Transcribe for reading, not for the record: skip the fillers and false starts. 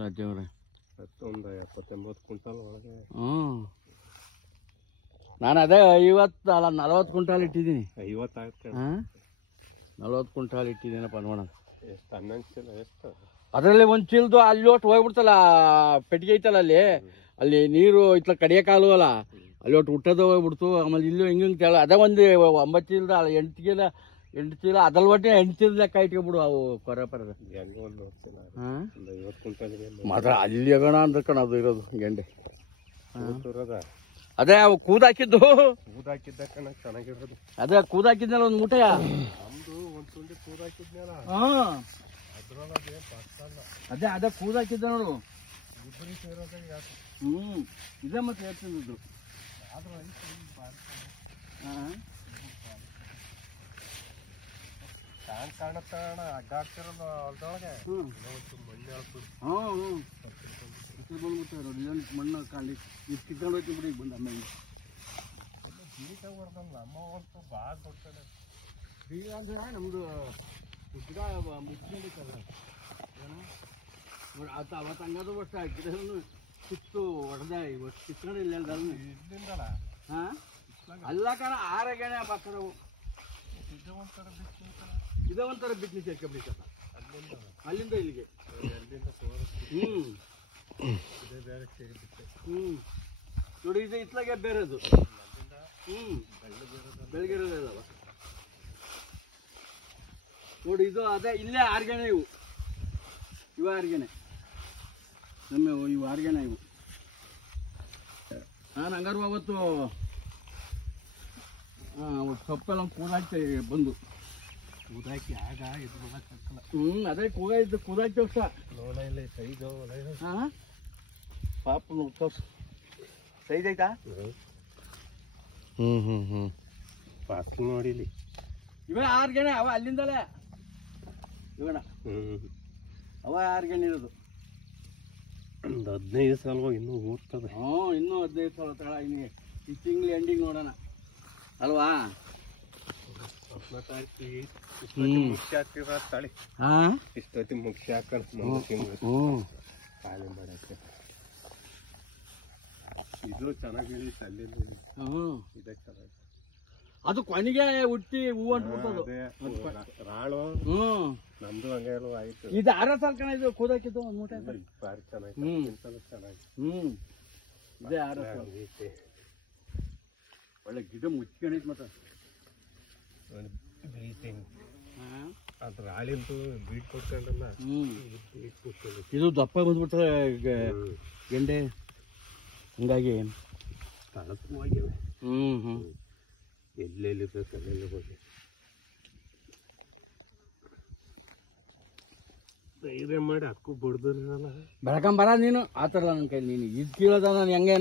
ಸಾಧ್ಯವ್ರೆ ಒಂದು 70-80 ಕ್ವಿಂಟಲ್ ಒಳಗೆ. ನಾನು ಅದೇ 50 ಅಲ್ಲ 40 ಕ್ವಿಂಟಾಲ್ ಇಟ್ಟಿದ್ದೀನಿ. 50 ಆಗುತ್ತೆ. 40 ಕ್ವಿಂಟಾಲ್ ಇಟ್ಟಿದ್ದೀನಪ್ಪ ನೋಡೋಣ ಎಷ್ಟು. 11 ಚೀಲ ಎಷ್ಟು ಅದರಲ್ಲಿ ಒಂದು ಚೀಲದು ಅಲ್ಲಿ ಒಟ್ಟು ಹೋಗ್ಬಿಡ್ತಲ್ಲ, ಪೆಟ್ಟಿಗೆ ಐತಲ್ಲ ಅಲ್ಲಿ ನೀರು ಇತ್ಲ ಕಡಿಯೋಕ್ಕಾಲು ಅಲ್ಲ, ಅಲ್ಲಿ ಒಟ್ಟು ಹುಟ್ಟೋದು ಹೋಗ್ಬಿಡ್ತು. ಆಮೇಲೆ ಇಲ್ಲೂ ಹಿಂಗೆ ಅದೇ ಒಂದು 9 ಚೀಲದ 8 ಚೀಲ ಅದ್ರಲ್ಲಿ ಒಟ್ಟೆ 8 ಚೀಲ ಲೆಕ್ಕ ಇಟ್ಕೊಬಿಡು. ಅವು ಕೊರ ಪರದ ಹೆಂಗೆ ಒಂದು ಒಂದು 50 ಕ್ವಿಂಟಲ್ಗೆ ಮಾತ್ರ ಅಲ್ಲಿ ಹೋಗೋಣ ಅಂದ್ರೆ ಕಣ ಅದು ಇರೋದು ಗೆಂಡೆ. ಇರೋದ ಅದೇ ಅವು ಕೂದಾಕಿದ್ದು ಕೂದಾಕಿದ್ದ ಕಣ ಚೆನ್ನಾಗಿರೋದು. ಅದೇ ಕೂದಾಕಿದ್ನಲ್ಲ ಒಂದು ಮೂಟೆಯ ನಮ್ದು ಒಂದು ತುಂಡಿ ಕೂದಾಕಿದ್ನಲ್ಲ ಅದ್ರೊಳಗೆ ಬರ್ತಲ್ಲ. ಅದೇ ಕೂದಾಕಿದ್ದ ನೋಡು. ಇಬ್ಬರಿ ಸೇರೋದಾಗ ಯಾಕೆ ಇದೇ ಮತ್ತೆ ಹೇಳ್ತಿದ್ದು. ಆದ್ರೂ ಕಾಣುತ್ತ ಅಡ್ಡಾಡ್ತಿರಲ್ಲ ಹೊಲದೊಳಗೆ ಮಣ್ಣು ಬಂದ್ಬಿಟ್ಟು ನೋಡಿ ಮಣ್ಣು ಕಾಣಿ ಇದು ಕಿತ್ಕೊಂಡು ಹೋಗ್ತೀನಿ ಬಿಡಿ. ಈಗ ಬಂದ ಆಮೇಲೆ ಬೀಗ ಹೊಡೆದಲ್ಲ ಅಮ್ಮ ಹೊರತು ಭಾಳ ಕೊಡ್ತಾನೆ. ಬೀಗ ಅಂದ್ರೆ ನಮ್ಮದು ಗಿಡ ಮುಚ್ಕೊಂಡಿತ್ತಲ್ಲ ಅದು ಅವತ್ತು ಹಂಗಾದ್ರು ವರ್ಷ ಗಿಡವನ್ನು ಕಿತ್ತು ಹೊಡೆದ ಇವತ್ತು ಕಿತ್ಕೊಂಡಿಲ್ಲ ಇಲ್ಲಿಂದಲ್ಲ. ಅಲ್ಲ ಕಾಣ ಆರಗಣೆ ಬರ್ತಾರವು. ಇದೇ ಒಂಥರ ಬಿಟ್ನಿ ಸೇರ್ಕೊಂಡ್ಬಿಡ್ತಲ್ಲ ಅಲ್ಲಿಂದ ಇಲ್ಲಿಗೆ. ಇದೇ ಬೇರೆ ಸೇರಿಬಿಟ್ಟೆ. ನೋಡಿ ಇದು ಇತ್ಲಾಗೆ ಬೇರೆದು. ಬೆಳಗಿರೋದಲ್ಲವ ನೋಡಿ. ಇದು ಅದೇ ಇಲ್ಲೇ ಆರ್ಗೆಣೆ ಇವು ಆರ್ಗೆಣೆ ನಮ್ಮ ಇವು ಆರ್ಗೆಣೆ ಇವು. ನಾನು ಹಂಗಾರು ಅವತ್ತು ಸೊಪ್ಪೆಲ್ಲ ಕೂದಾಕಿ ಬಂದು ಕೂದಾಕಿ ಆಗ ಇದು ಮಾಡಕ್ಕಾಗಲ್ಲ. ಅದೇ ಕೂದಾಕಿ ವರ್ಷ ನೋಡ ಇಲ್ಲ ಸೈಜ್. ಪಾಪ ಸೈಜ್ ಐತಾ. ಪಾಸ್ ನೋಡಿಲಿ ಇವೇ ಆರ್ಗೆಣೆ ಅವ ಅಲ್ಲಿಂದಲೇ ಇವಣ ಅವ ಆರ್ಗೆಣೆ ಇರೋದು. ಒಂದು 15 ಸಲ ಇನ್ನೂ ಊರ್ತದೆ. ಇನ್ನೂ 15 ಸಲ ತಳ ಇನ್ನೇ ಈ ತಿಂಗ್ಳು ಎಂಡಿಂಗ್ ನೋಡೋಣ ಅಲ್ವಾ. ಮುಖ್ಯ ಹಾಕಿರ ತಳಿ ಇಷ್ಟೊತ್ತಿ ಮುಖ್ಯ ಹಾಕೊಂಡು ಖಾಲಿ ಮಾಡಕ್ಕೆ. ಇದು ಚೆನ್ನಾಗಿ ಅಲ್ಲಿಂದ ಇದೆ ಚೆನ್ನಾಗಿ. ಅದು ಕೊನೆಗೆ ಹುಟ್ಟಿ ಹೂ ಅಂಟ್ಬಿಡ್ತದು ರಾಳು. ನಮ್ದು ಹಂಗೆ ಎಲ್ಲ ಆಯ್ತು. ಇದು 6 ಸಾಲ ಕಣ ಇದು ಕೂದಾಕಿದ್ದು ಒಂದು ಮೂಟೆ ಬಾರಿ ಚೆನ್ನಾಗಿ ಚೆನ್ನಾಗಿ. ಇದೇ 6 ಸಾಲ ಒಳ್ಳೆ ಗಿಡ ಮುಚ್ಕೊಂಡೈತಿ. ಮತ್ತೆ ಅದು ರಾಳಿಂದು ಬೀಟ್ ಕೊಟ್ಕೊಂಡಲ್ಲ. ಇದು ದಪ್ಪ ಬಂದ್ಬಿಟ್ರೆ ಗೆಂಡೆ ಹಂಗಾಗಿ ಹೋಗಿವೆ. ಎಲ್ಲೆಲ್ಲಿ ಬೇಕು ಅಲ್ಲೆಲ್ಲಿ ಹೋಗಿ ಧೈರ್ಯ ಮಾಡಿ ಅದಕ್ಕೂ ಬಿಡ್ದಿರಲ್ಲ. ಬೆಳಕಂಬರ ನೀನು ಆ ಥರ ನನ್ನ ಕೈಲಿ ನೀನು ಇದು ಕೀಳೋದ ನಾನು ಹೆಂಗೆ